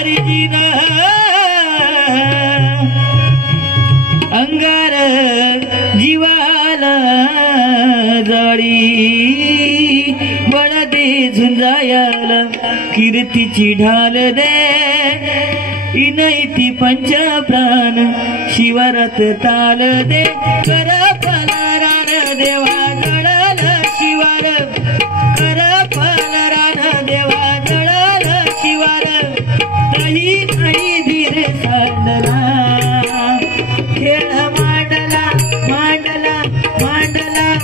हरिजीन अंगार जीवाला जाळी बळदे झुंजायाला कीर्तीची ढाल दे इनैती पंच प्राण शिवरत ताल दे कर पलरान देवा जळल शिवार कर पलरान देवा जळल शिवार नाही नाही धीर सांडला खेळ मांडला मांडला मांडला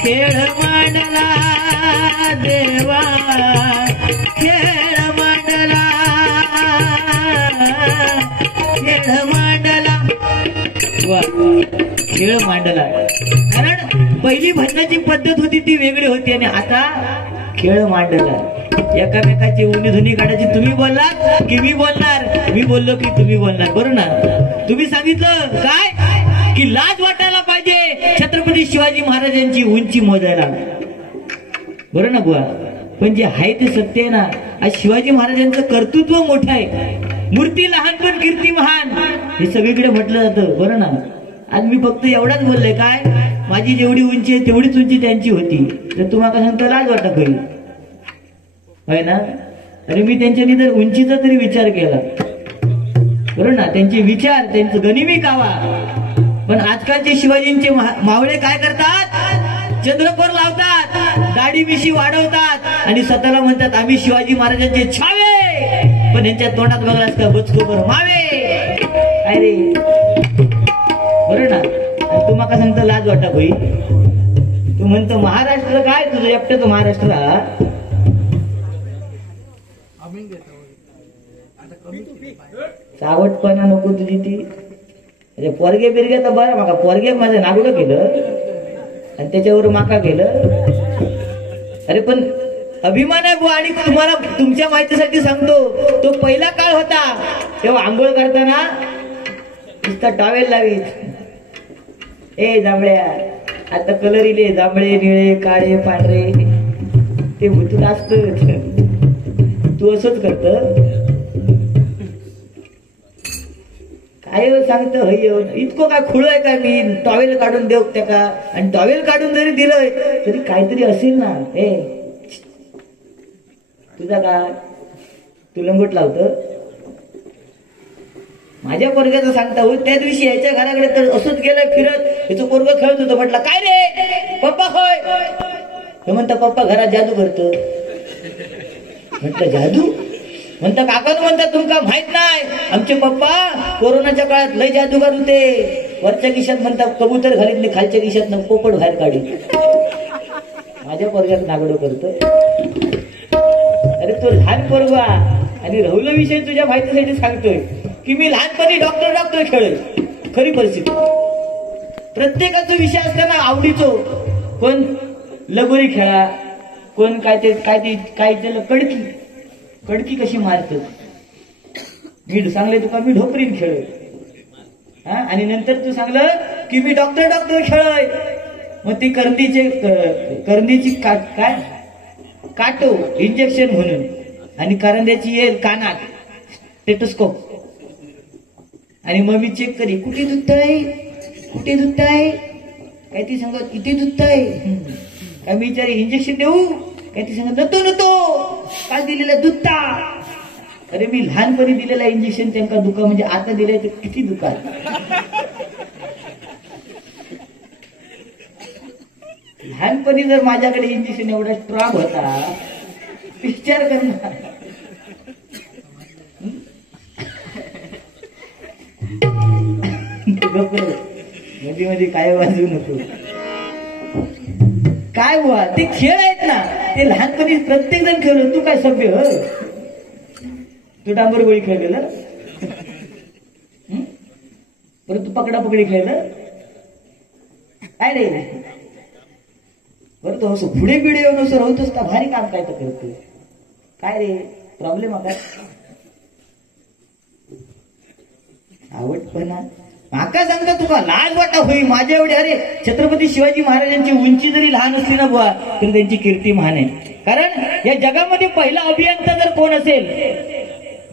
खेळ मांडला देवा खेळ मांडला खेळ मांडला खेळ मांडला कारण पहिली भजनाची पद्धत होती ती वेगळी होती आणि आता खेळ मांडला एकामेकाची उन्ही धुनी काढायची तुम्ही बोललात की मी बोलणार मी बोललो की तुम्ही बोलणार बरोबर ना तुम्ही सांगितलं काय की लाज वाटायला पाहिजे छत्रपती शिवाजी महाराजांची उंची मोजायला बरोबर ना बुवा पण जे आहे ते सत्य आहे ना आज शिवाजी महाराजांचं कर्तृत्व मोठं आहे मूर्ती लहान पण कीर्ती महान हे सगळीकडे म्हटलं जातं बरं ना आज मी फक्त एवढाच बोललोय काय माझी जेवढी उंची आहे तेवढीच उंची त्यांची होती तर तुम्हाला सांगतो लाज वाटत होईल होय ना अरे मी त्यांच्या जर उंचीचा तरी विचार केला बरोबर ना त्यांचे विचार त्यांचं गनिमी कावा पण आजकालचे शिवाजींचे मावळे काय करतात चंद्रकोर लावतात दाढी मिशी वाढवतात आणि स्वतःला म्हणतात आम्ही शिवाजी महाराजांचे छावे पण यांच्या तोंडात बघलास का बचकोबर मावे अरे बरोबर ना तुम्हाला सांगतो लाज वाटा भाई तू म्हणतो महाराष्ट्र काय तुझं एकटं महाराष्ट्र सावटपणा नको तुझी ती पोरगे बिरगे तर बरं माका पोरगे माझं नागुडं केलं आणि त्याच्यावर माका केलं अरे पण अभिमान आहे बुवा आणि तुम्हाला तुमच्या माहितीसाठी सांगतो तो पहिला काळ होता तेव्हा आंघोळ करताना नुसता टॉवेल लावीत ए जांभळ्या आता कलर इले जांभळे निळे काळे पांढरे ते भूतून असत तू असंच करत काय सांगत इतकं काय खुळ आहे का मी टॉवेल काढून देऊ त्या का आणि टॉवेल काढून जरी दिलंय तरी काहीतरी असेल ना ए तुझा का तू लंगोट लावत माझ्या पोरग्याचं सांगता हो त्या दिवशी याच्या घराकडे तर असंच गेलं फिरत याचं पोरग खेळत होतं म्हटलं काय रे पप्पा होय हे म्हणता पप्पा घरात जादू करतो म्हटलं जादू म्हणता काका म्हणता तुमका माहित नाही आमचे पप्पा कोरोनाच्या काळात लय जादूगार होते वरच्या खिशात म्हणता कबूतर घालीत नाही खालच्या खिशात पोपट बाहेर काढी माझ्या पोरग्यात नागडो करतो अरे तो लहान पोरगा आणि राहुल विषय तुझ्या माहितीसाठी सांगतोय की मी लहानपणी डॉक्टर खेळोय खरी परिस्थिती प्रत्येकाचा विषय असताना आवडीचो कोण लगोरी खेळा कोण काय त्याला कडकी कशी मारत मी सांगले तुका मी ढोपरीन खेळोय हा आणि नंतर तू सांगलं की मी डॉक्टर खेळोय मग ती करंदीची काय काटो इंजेक्शन म्हणून आणि करंद्याची येईल कानात स्टेटोस्कोप आणि मग मी चेक करी कुठे दुखतंय काय ती सांगत इथे दुखतंय काय मी विचारे इंजेक्शन देऊ काय ती सांगत नको काय दिलेला दुखता अरे मी लहानपणी दिलेला इंजेक्शन त्यांना दुखा म्हणजे आता दिलंय तर किती दुखा लहानपणी जर माझ्याकडे इंजेक्शन एवढा स्ट्रॉंग होता विचार करणार मध्ये काय वाजवू नको काय बुवा ते खेळ आहेत ना ते लहानपणी प्रत्येक जण खेळलो तू काय सभ्य तू डांबर गोळी खेळलेलं परत तू पकडापकडी खेळलं काय रे बरं तो असं पुढे बिडे येऊन असं राहतोस का भारी काम काय तर करतो काय रे प्रॉब्लेम काय आवडपणा माका सांगता तुका लाज वाटा होई माझ्या एवढे अरे छत्रपती शिवाजी महाराजांची उंची जरी लहान असली ना बुवा तरी त्यांची कीर्ती महान आहे कारण या जगामध्ये पहिला अभियंता जर कोण असेल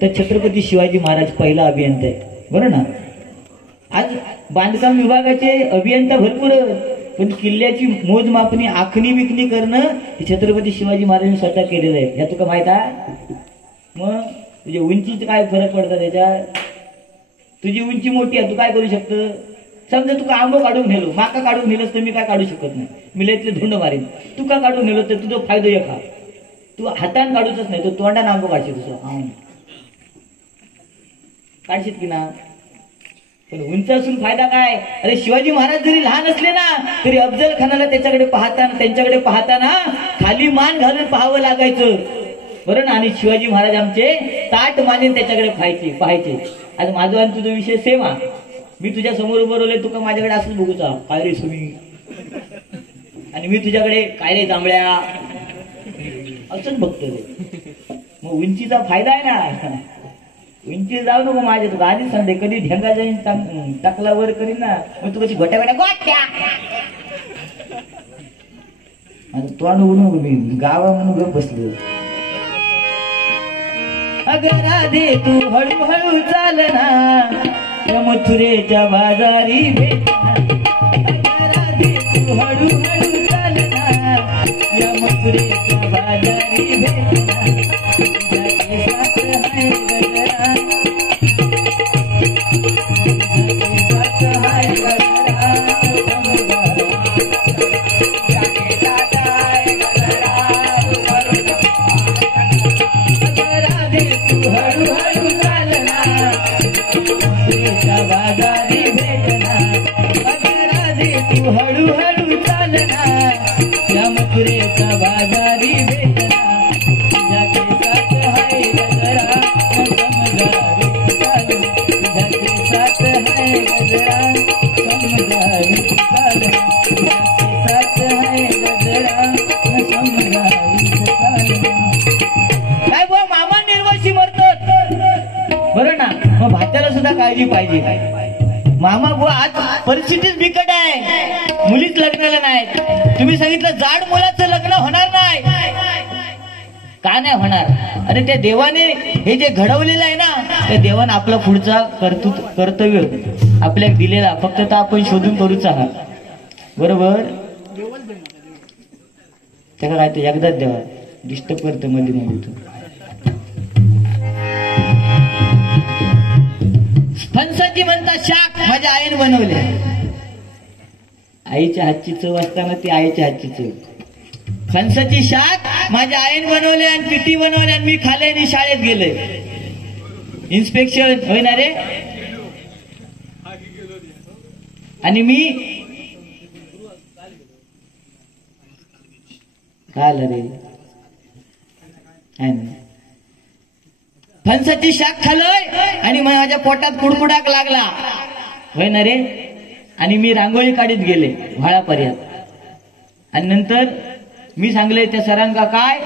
तर छत्रपती शिवाजी महाराज पहिला अभियंता आहे, बरं ना. आज बांधकाम विभागाचे अभियंता भरपूर, पण किल्ल्याची मोजमापणी आखणी विकणी करणं हे छत्रपती शिवाजी महाराजांनी स्वतः केलेलं आहे. या तुका माहित आहे? मग तुझ्या उंचीचे काय फरक पडतात त्याच्यात. तुझी उंची मोठी आहे, तू काय करू शकतं. समजा तुका आंबो काढून नेलो, माका काढून नेलंस तर मी काय काढू शकत नाही, मी लयतले धुंड मारीन. तुका काढून नेलो तर तुझा फायदा एक हा, तू हातान काढूच नाही, तो तोंडाने आंबो काढशील, तुझं काढशील की ना. पण उंच असून फायदा काय. अरे शिवाजी महाराज जरी लहान असले ना तरी अफजल खानाला त्यांच्याकडे पाहताना खाली मान घालून पाहावं लागायचं, बरं ना. आणि शिवाजी महाराज आमचे ताट मानेन त्याच्याकडे पाहायचे. आज माझा आणि तुझा विषय सेम आहे. मी तुझ्या समोर उभं राहिलोय, तुका माझ्याकडे असंच बघूचा, काय रे सुमी, आणि मी तुझ्याकडे काय रे जांभळ्या, असंच बघतो. मग उंचीचा फायदा आहे ना. उंची जाऊ नको माझ्या, तुला आधीच सांगते, कधी ढेंगा जाईन टाकला वर करीन ना, मग तू कशी गोट्या गोट्या तोंड उडू नको. मी गावा म्हणून गप बसलो. अगं राधे तू हळूहळू चाल ना, मथुरेच्या बाजारी भेटना. अगं राधे तू हळूहळू चाल ना, या मथुरेच्या बाजारी भेटना. हळूहळू चालना, या मथुरेच्या बाजारी भेटना. जाके साथ है गजरा समजारी चाल, जाके साथ है गजरा समजारी चाल, जाके साथ है गजरा समजारी चाल. काय बो मामा निर्वाशी मरतात, बरं ना. मग भाच्याला सुद्धा काळजी पाहिजे. मामा बुवा आज परिस्थितीच बिकट आहे, मुलीच लग्नाला नाहीत. तुम्ही सांगितलं जाड मुलाचं लग्न होणार नाही, का नाही होणार. अरे त्या देवाने हे जे घडवलेलं आहे ना, त्या देवाने आपला पुढचा कर्तव्य आपल्याला दिलेला, फक्त तर आपण शोधून करूच आहात, बरोबर. त्याला काय ते एकदाच देवा डिस्टर्ब करतं मध्ये मध्ये. फणसाची म्हणता शाक माझ्या आईने बनवले. आईच्या हातची चव असताना ती आईच्या हातची चव. फणसाची शाक माझ्या आईने बनवले आणि पिठी बनवले आणि मी खाले आणि शाळेत गेले. इन्स्पेक्शन होईना रे. आणि मी काय आलं रे, फणसाची शाक खाल्लोय आणि माझ्या पोटात कुडकुडाक लागला, होय ना रे. आणि मी रांगोळी काढीत गेले व्हाळापर्यंत. आणि नंतर मी सांगले त्या सरांका काय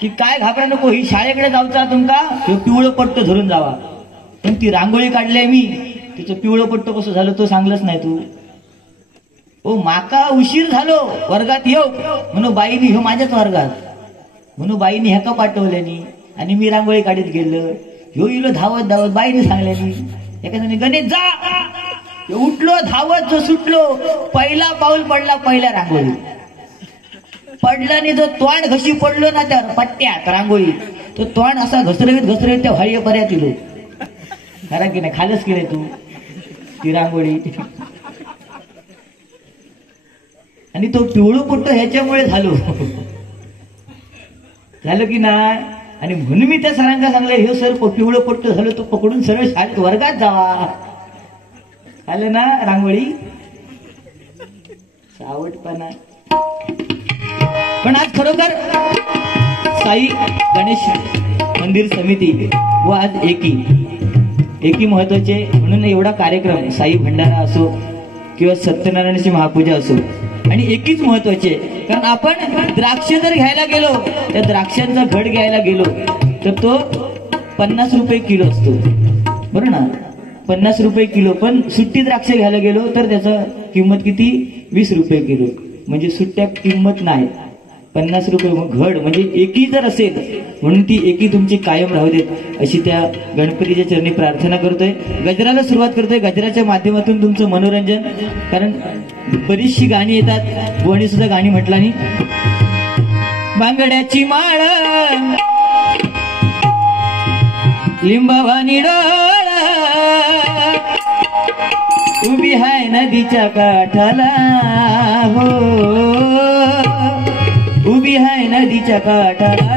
की काय घाबरा नको, ही शाळेकडे जाऊचा तुमका पिवळं पट्ट धरून जावा. पण ती रांगोळी काढली मी, तिचं पिवळं पट्ट कसं झालं तो सांगलंच नाही तू. ओ माका उशीर झालो वर्गात येऊ म्हणून बाईनी ह्यो माझ्याच वर्गात म्हणून बाईनी ह्याका पाठवल्यानी. आणि मी रांगोळी काढीत गेलो, ह्यो इलो धावत धावत बाईने सांगल्यानी. एखाद्याने गणेश जा, उठलो धावत जो सुटलो, पहिला पाऊल पडला पहिल्या रांगोळी पडला. आणि जो तोंड घशी पडलो ना त्या पट्ट्यात रांगोळी, तो तोंड असा घसरवीत त्या व्हाळी पर्यंत इलो. खरा की नाही, खालच केले तू ती रांगोळी. आणि तो पिवळं पुट्ट ह्याच्यामुळे झालं की नाही. आणि म्हणून मी त्या सरांना सांगले, हे सर पिवळं पट्ट झालं तो पकडून सरळ शाळेत वर्गात जावा. आलं ना रांगोळी सावटपणा. पण आज खरोखर साई गणेश मंदिर समिती व आज एकी महत्वाचे म्हणून एवढा कार्यक्रम, साई भंडारा असो किंवा सत्यनारायणाची महापूजा असो, आणि एकीच महत्वाचे. कारण आपण द्राक्ष जर घ्यायला गेलो, त्या द्राक्षांचा घड घ्यायला गेलो तर तो 50 रुपये किलो असतो, बरोबर ना. 50 रुपये किलो. पण सुट्टी द्राक्ष घ्यायला गेलो तर त्याचा किंमत किती, 20 रुपये किलो. म्हणजे सुट्ट्या किंमत नाही. 50 रुपये घड म्हणजे एकी जर असेल म्हणून ती एकी तुमची कायम राहू देत अशी त्या गणपतीच्या चरणी प्रार्थना करतोय. गजराला सुरुवात करतोय. गजराच्या माध्यमातून तुमचं मनोरंजन, कारण बरीचशी गाणी येतात. बुवानी सुद्धा गाणी म्हटला नाही. बांगड्याची माळ लिंबावानी डोळ उभी हाय नदीच्या काठाला, हो उभी हाय नदीच्या काठाला.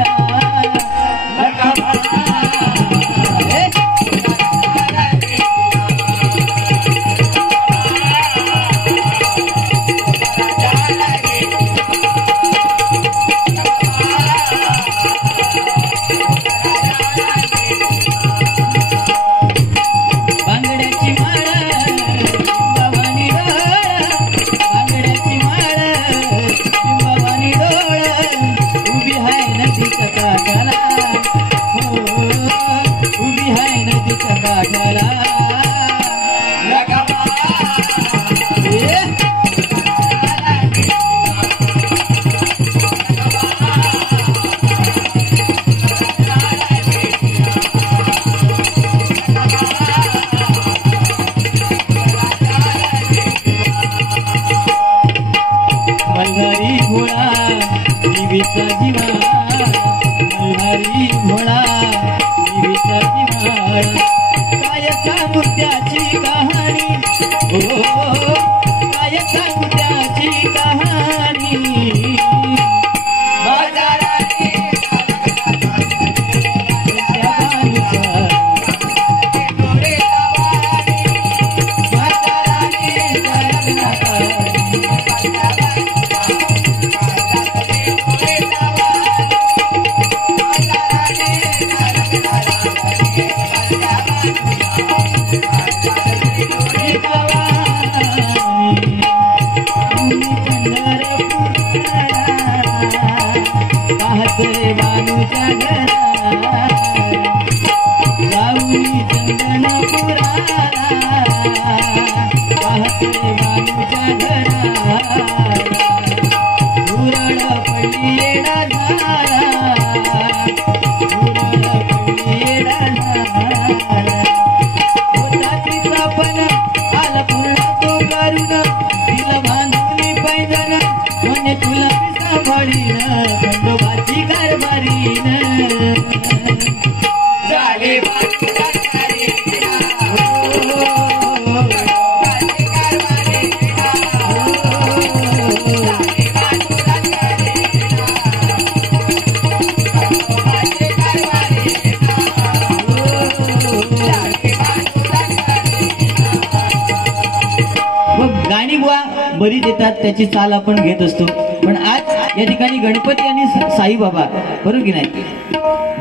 बरीच येतात, त्याची चाल आपण घेत असतो. पण आज या ठिकाणी गणपती आणि साईबाबा, बरोबर की नाही,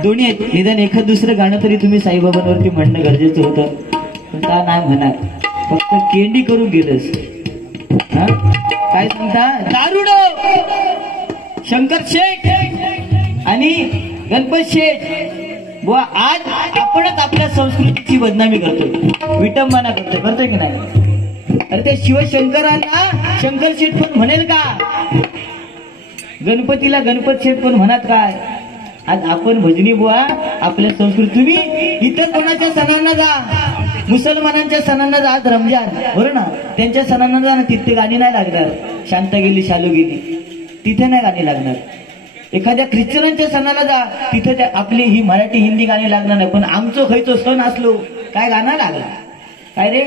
दोन्ही आहेत. निदान एखाद दुसरं गाणं तरी तुम्ही साईबाबांवरती म्हणणं गरजेचं होतं, पण का नाही म्हणणार, फक्त केंडी करून गेलंस. काय सांगता, दारुड शंकर शेठ आणि गणपत शेठ बुवा, आज आपणच आपल्या संस्कृतीची बदनामी करतोय, विटंबना करतोय की नाही. अरे ते शिवशंकरांना शंकर शेठ पण म्हणेल का, गणपतीला गणपत शेठ पण म्हणत काय. आज आपण भजनी बुवा आपल्या संस्कृती, तुम्ही इतर कोणाच्या सणांना जा, मुसलमानांच्या सणांना जा, आज रमजान बरोबर ना, त्यांच्या सणांना जा ना, तिथे गाणी नाही लागणार. शांता गेली शालू गेली तिथे नाही गाणी लागणार. एखाद्या ख्रिश्चनांच्या सणाला जा, तिथे आपली ही मराठी हिंदी गाणी लागणार नाही. पण आमचं खयचो सण असलो काय गाणं लागला काय रे,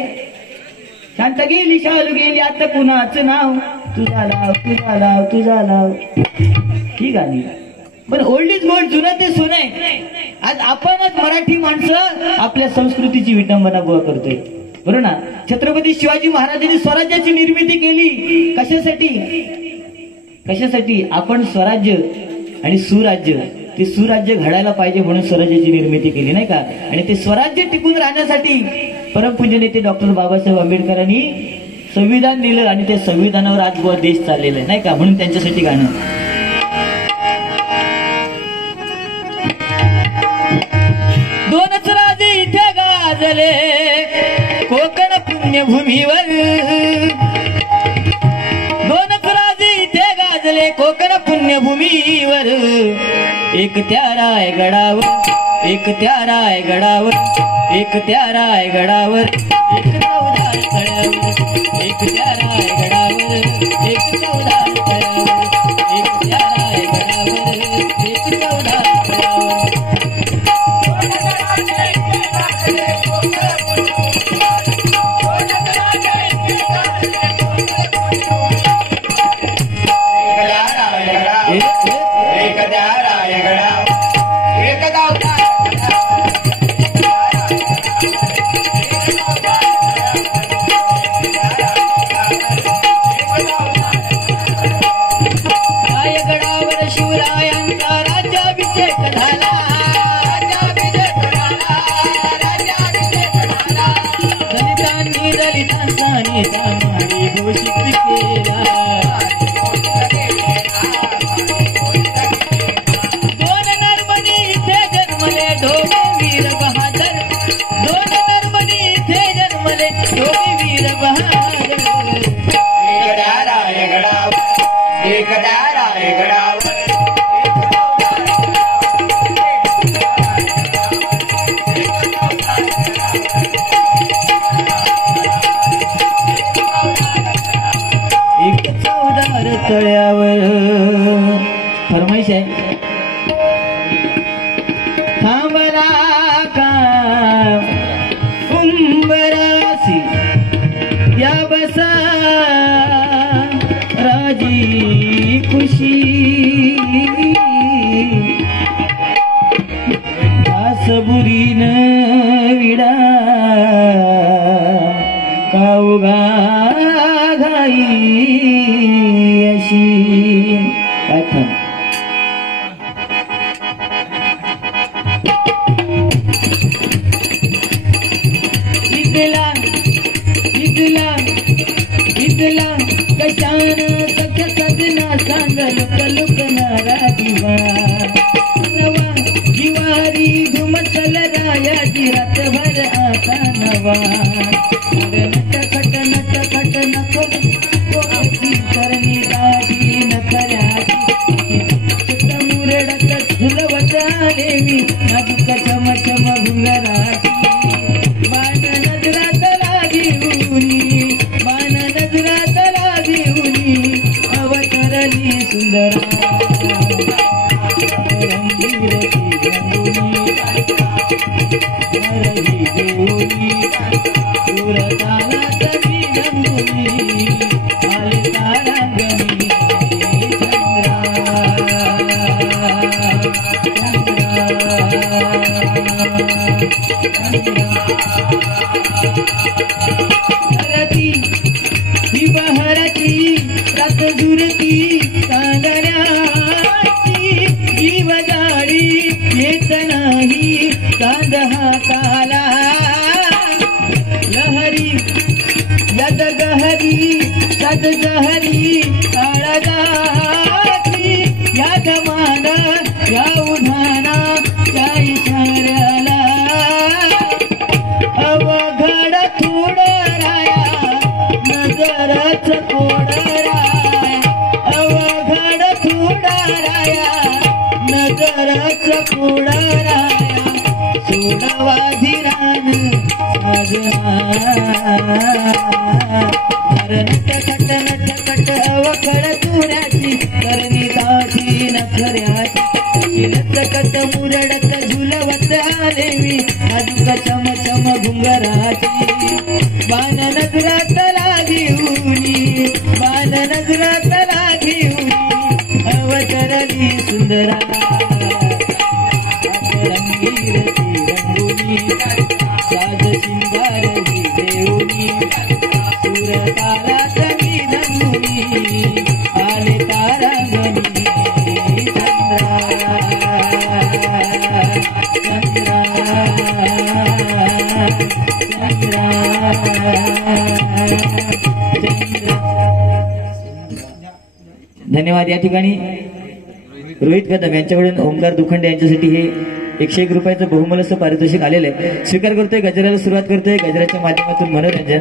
शांत गेली शालू गेली आता कुणाचं नाव, तुझा लाव तुझा लाव तुझा लाव, ही गाणी. पण ओल्ड इज गोल्ड, जुनं ते सोनं आहे. आज आपणच मराठी माणसं आपल्या संस्कृतीची विटंबना बुवा करतोय, बरोबर ना. छत्रपती शिवाजी महाराजांनी स्वराज्याची निर्मिती केली कशासाठी, कशासाठी, आपण स्वराज्य आणि सुराज्य, ते सुराज्य घडायला पाहिजे म्हणून स्वराज्याची निर्मिती केली नाही का. आणि ते स्वराज्य टिकून राहण्यासाठी परमपूज्य नेते डॉक्टर बाबासाहेब आंबेडकरांनी संविधान दिलं आणि त्या संविधानावर आज बुवा देश चाललेला आहे नाही का, म्हणून त्यांच्यासाठी गाणं. दोनच राजे इथे गाजले कोकण पुण्यभूमीवर, दोनच राजे इथे गाजले कोकण पुण्यभूमीवर, एक त्या रायगडावर एक त्या रायगडावर एक त्या रायगडावर एक चौदार तळ्यावर एक त्या रायगडावर एक चौदार तळ्यावर एक त्या रायगडावर एक चौदार तळ्यावर तळ्यावर फरमाईश आहे थांबला का उंबरासी या बसा राजी खुशी सबुरीन विडा कावगा घाई अशी कथा इगला कशान सख सजना सांग लुकनारा दिवा नवा जिवारी घुमचल रायाची रातभर आता नवा नट नको करणी गाडी नखऱ्याची मुरडत झुलवत आले मी नाजूक चमचम घुंगराची मान नजरात लागी उनी मान नजरात लागी उनी अवतरली सुंदरा बहरती रात दुरती सांगण्याची जीव जाळी येत नाही चांद हाताला लहरी यद गहरी काळजाची या जमान या उन्हाना या इशाऱ्याला अवघड थोडं राया नजरच कोडराया अवघड थोडा राया नजरच कोडराया सोडवा धीरान नट अवघड तुऱ्याची करणी दाढी नखऱ्याची लचकत मुरडत झुलवत आले मी अजूक चमचम घुंगराची बाण नजरात लागी उनी बाण नजरात लागी उनी अवतरली सुंदरा रंगीरती रंगुनी साज शिंगार ही देऊनी सुरतारात मी रंगुनी आले तारांगणी धन्यवाद. या ठिकाणी रोहित कदम यांच्याकडून ओंकार दुखंडे यांच्यासाठी हे 101 रुपयाचं बहुमूल्य पारितोषिक आलेलं आहे. स्वीकार करतोय. गजराला सुरुवात करतोय. गजराच्या माध्यमातून मनोरंजन.